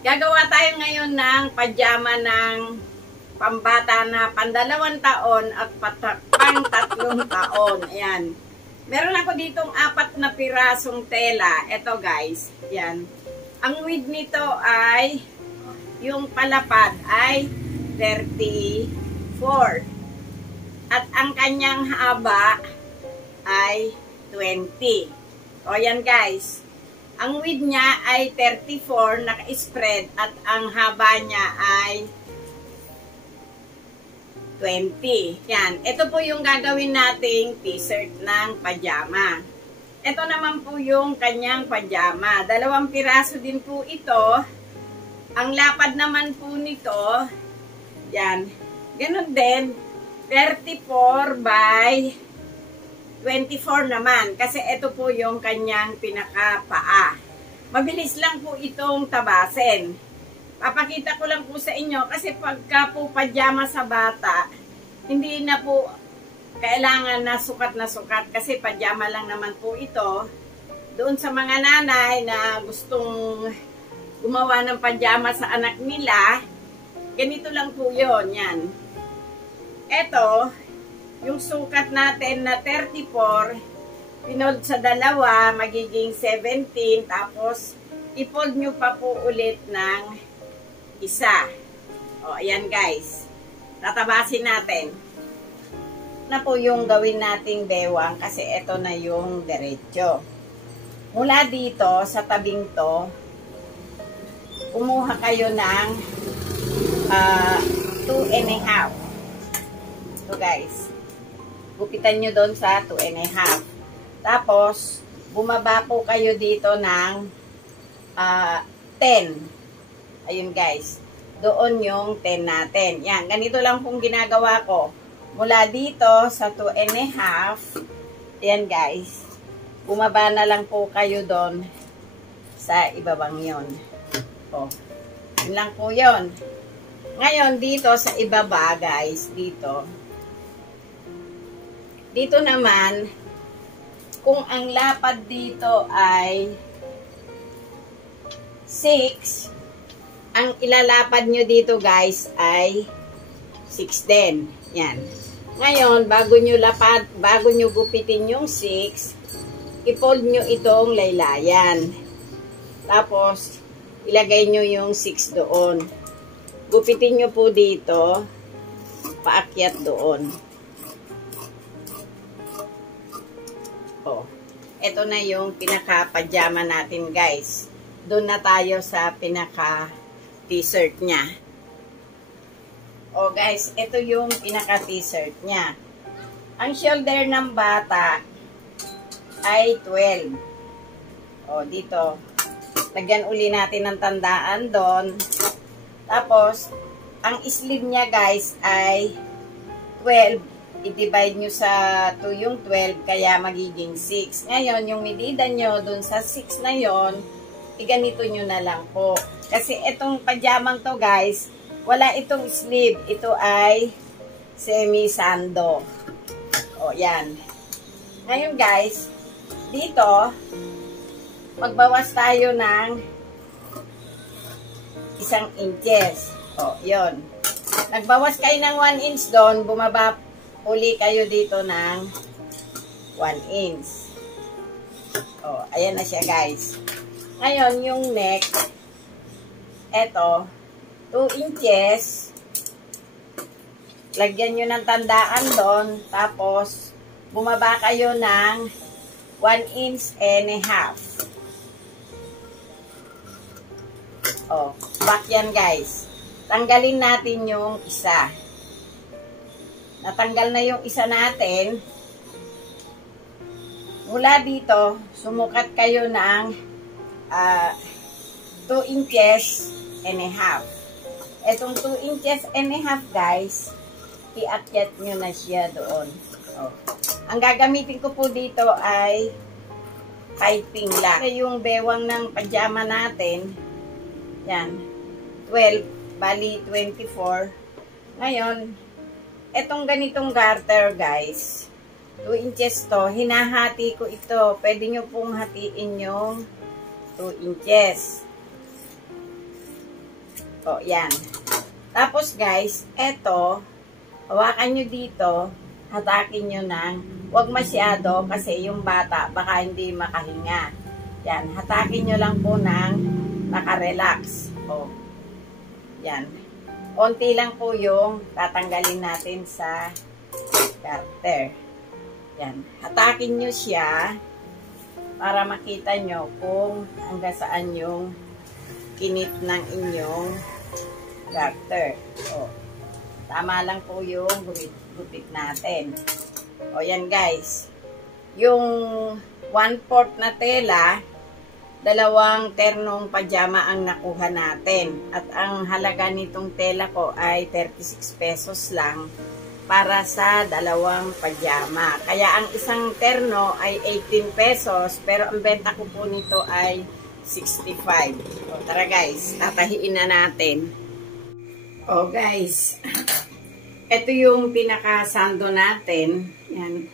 Gagawa tayo ngayon ng pajama ng pambata na pang-2 taon at pang-3 taon. Ayan. Meron ako ditong 4 na pirasong tela. Ito guys. Ayan. Ang width nito ay, yung palapad ay 34. At ang kanyang haba ay 20. O yan guys. Ang width niya ay 34, naka-spread, at ang haba niya ay 20. Yan. Ito po yung gagawin nating t-shirt ng pajama. Ito naman po yung kanyang pajama. 2 piraso din po ito. Ang lapad naman po nito, yan, ganun din, 34 by 24 naman. Kasi ito po yung kanyang pinakapaa. Mabilis lang po itong tabasin. Papakita ko lang po sa inyo kasi pagka po pajama sa bata, hindi na po kailangan na sukat kasi pajama lang naman po ito. Doon sa mga nanay na gustong gumawa ng pajama sa anak nila, ganito lang po yun. Yan. Ito, yung sukat natin na 34, pinold sa 2, magiging 17, tapos ipold nyo pa po ulit ng 1. O, ayan guys. Tatabasin natin. Na po yung gawin nating bewang kasi ito na yung diretso. Mula dito, sa tabing to, kumuha kayo ng 2.5. Ito guys. Gupitan nyo doon sa 2.5. Tapos, bumaba po kayo dito ng 10. Ayun guys. Doon yung 10 natin. Yan, ganito lang pong ginagawa ko. Mula dito sa 2.5, yan guys. Bumaba na lang po kayo doon sa ibabang yon. O, yun lang po yun. Ngayon, dito sa ibaba guys, dito naman, kung ang lapad dito ay 6, ang ilalapad nyo dito guys ay 6 din. Yan. Ngayon, bago nyo gupitin yung 6, ipold nyo itong laylayan. Tapos, ilagay nyo yung 6 doon. Gupitin nyo po dito, paakyat doon. Oh, ito na yung pinaka-pajama natin guys. Doon na tayo sa pinaka-t-shirt niya. Oh guys, ito yung pinaka-t-shirt niya. Ang shoulder ng bata ay 12. Oh, dito. Lagyan uli natin ng tandaan doon. Tapos, ang sleeve niya guys ay 12. I-divide nyo sa 2 yung 12, kaya magiging 6. Ngayon, yung medida nyo dun sa 6 na yon, iganito nyo na lang po. Kasi itong pajamang to guys, wala itong sleeve. Ito ay semi-sando. O, yan. Ngayon guys, dito, magbawas tayo ng 1 inches. O, yon. Nagbawas kayo ng 1 inch doon, bumaba uli kayo dito ng 1 inch. O, ayan na siya guys. Ngayon, yung neck, eto, 2 inches. Lagyan nyo ng tandaan doon. Tapos, bumaba kayo ng 1.5 inch. O, back yan guys. Tanggalin natin yung isa. Natanggal na yung isa natin. Mula dito, sumukat kayo ng 2.5 inches. Etong 2.5 inches guys, iakyat nyo na siya doon. Oh. Ang gagamitin ko po dito ay piping lang. Yung bewang ng pajama natin, yan, 12, bali 24. Ngayon, etong ganitong garter guys, 2 inches to, hinahati ko ito. Pwede nyo pong hatiin yung 2 inches. O, yan. Tapos guys, eto, hawakan nyo dito, hatakin nyo ng, huwag masyado kasi yung bata baka hindi makahinga. Yan, hatakin nyo lang po ng nakarelax. O, yan. Konti lang po yung tatanggalin natin sa garter. Yan, hatakin nyo siya para makita nyo kung hanggang saan yung kinit ng inyong garter. O, tama lang po yung gupit natin. O, yan guys. Yung 1/4 na tela, 2 ternong pajama ang nakuha natin. At ang halaga nitong tela ko ay 36 pesos lang para sa 2 pajama. Kaya ang isang terno ay 18 pesos, pero ang benta ko po nito ay 65. O, tara guys, tatahiin na natin. O guys, ito yung pinaka-sando natin. Yan.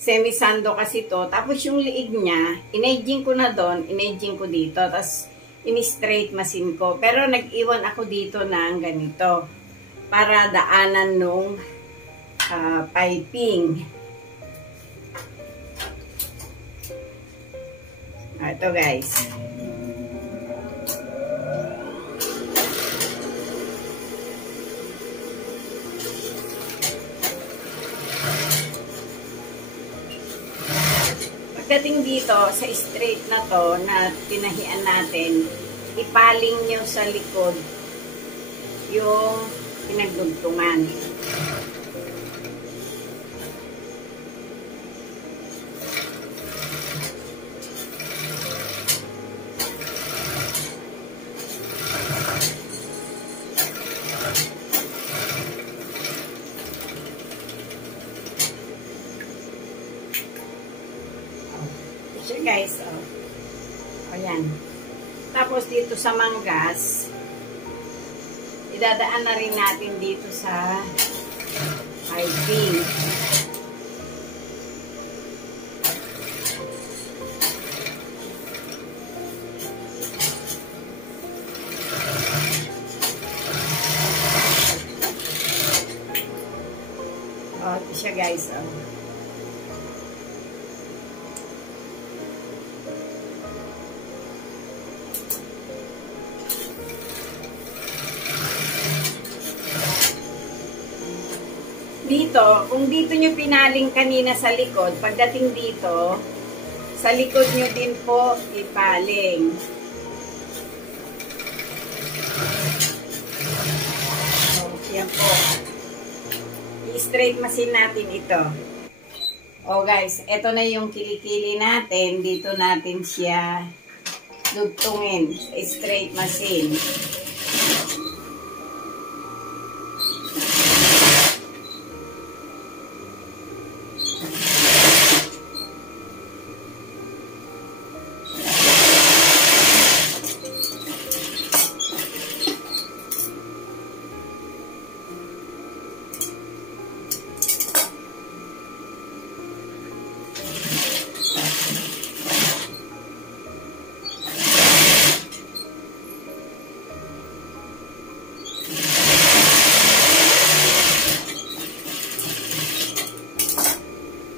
Semi-sando kasi to. Tapos yung liig niya, in-aging ko na doon, in-aging ko dito. Tapos, in-straight machine ko. Pero nag-iwan ako dito ng ganito. Para daanan nung piping. Ito guys. Pagdating dito sa straight na to na tinahian natin, ipaling nyo sa likod yung pinagdugtungan. Guys, o yan. Tapos dito sa manggas, idadaan na rin natin dito sa piping. O, ito siya guys, o. Dito, kung dito nyo pinaling kanina sa likod, pagdating dito, sa likod nyo din po ipaling. So, yan po. I-straight machine natin ito. O guys, ito na yung kilikili natin. Dito natin siya dugtungin sa straight machine.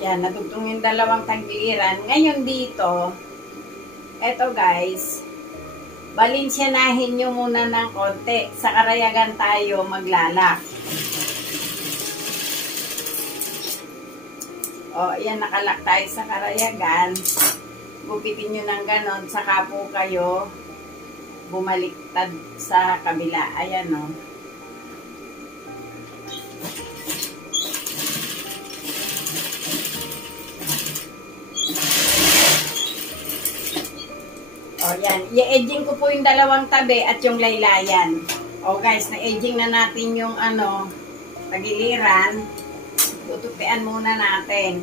Yan, natugtong yung 2 tagliran. Ngayon dito, eto guys, balinsyaнаhin nyo muna ng konti. Sa karayagan tayo maglalak. O, yan, nakalak tayo sa karayagan. Gupitin nyo ng ganon, saka po kayo bumaliktad sa kabila. Ayan o. O, yan. I-edging ko po yung 2 tabi at yung laylayan. O, guys, na-edging na natin yung tagiliran. Tutupian muna natin.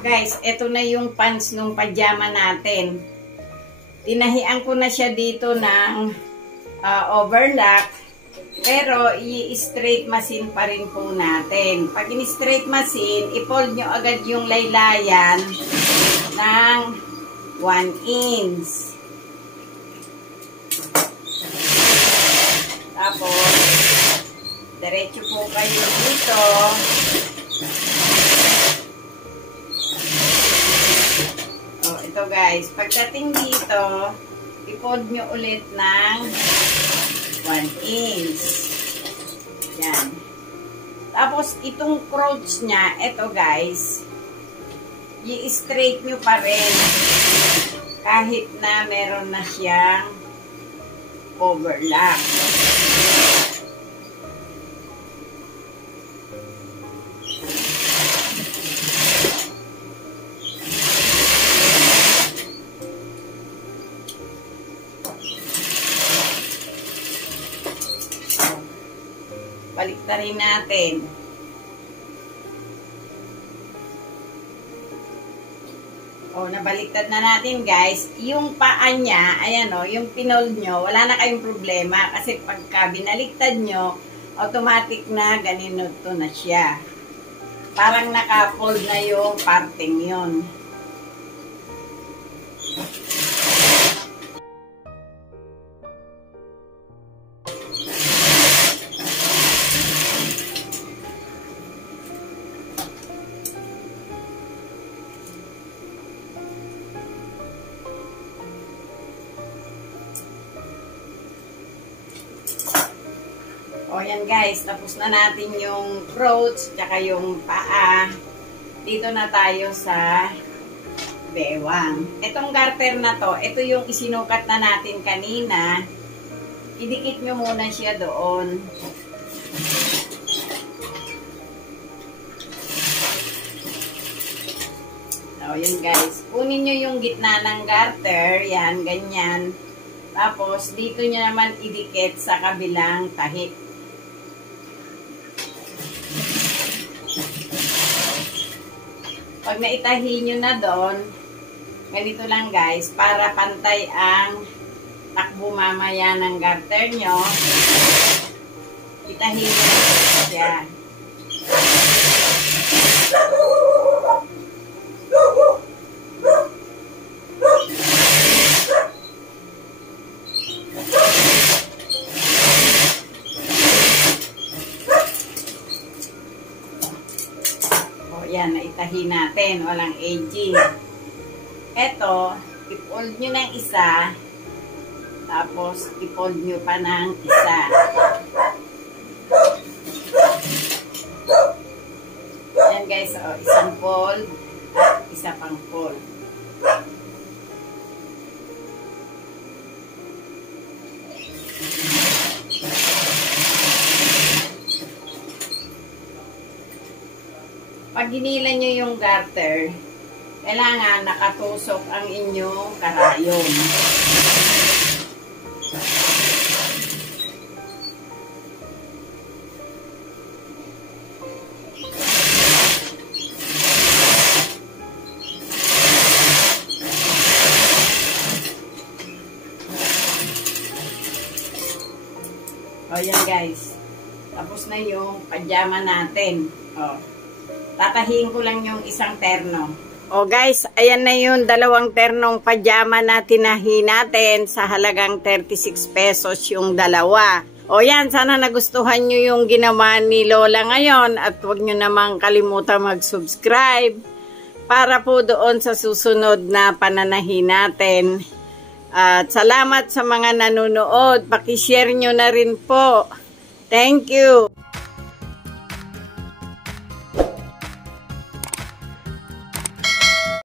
Guys, ito na yung pants nung pajama natin. tinahian ko na siya dito ng overlock. Pero, i-straight machine pa rin po natin. Pag in-straight machine, i-fold nyo agad yung laylayan ng 1 inch. Tapos, diretso po kayo dito. Ito guys, pagdating dito, i-fold nyo ulit ng 1 inch. Yan. Tapos, itong crotch niya, ito guys, i-straight nyo pa rin kahit na meron na siyang overlap. Baliktarin natin. Nabaliktad na natin guys. Yung paa niya, ayan yung pinold nyo, wala na kayong problema. Kasi pagka binaliktad nyo, automatic na ganito na siya. Parang naka-fold na yung parting yun. Yan guys, tapos na natin yung crotch, tsaka yung paa. Dito na tayo sa bewang. Itong garter na to, ito yung isinukat na natin kanina. Idikit nyo muna siya doon. Yun guys, kunin nyo yung gitna ng garter, yan, ganyan. Tapos, dito nyo naman idikit sa kabilang tahi. Pag naitahi nyo na doon, ganito lang guys, para pantay ang takbo mamaya ng garter nyo, itahi nyo na siya. Yan, naitahi natin. Walang aging. Ito, i-fold nyo ng isa. Tapos, i-fold nyo pa ng isa. Yan guys, isang fold at isa pang fold. Pag hinila nyo yung garter, kailangan nakatusok ang inyong karayom. Yan guys. Tapos na yung pajama natin. Tatahiin ko lang yung isang terno. Guys, ayan na yung dalawang ternong pajama na tinahi natin sa halagang 36 pesos yung dalawa. Yan, sana nagustuhan nyo yung ginawa ni Lola ngayon at huwag nyo namang kalimutan mag-subscribe para po doon sa susunod na pananahi natin. At salamat sa mga nanonood. Paki-share nyo na rin po. Thank you.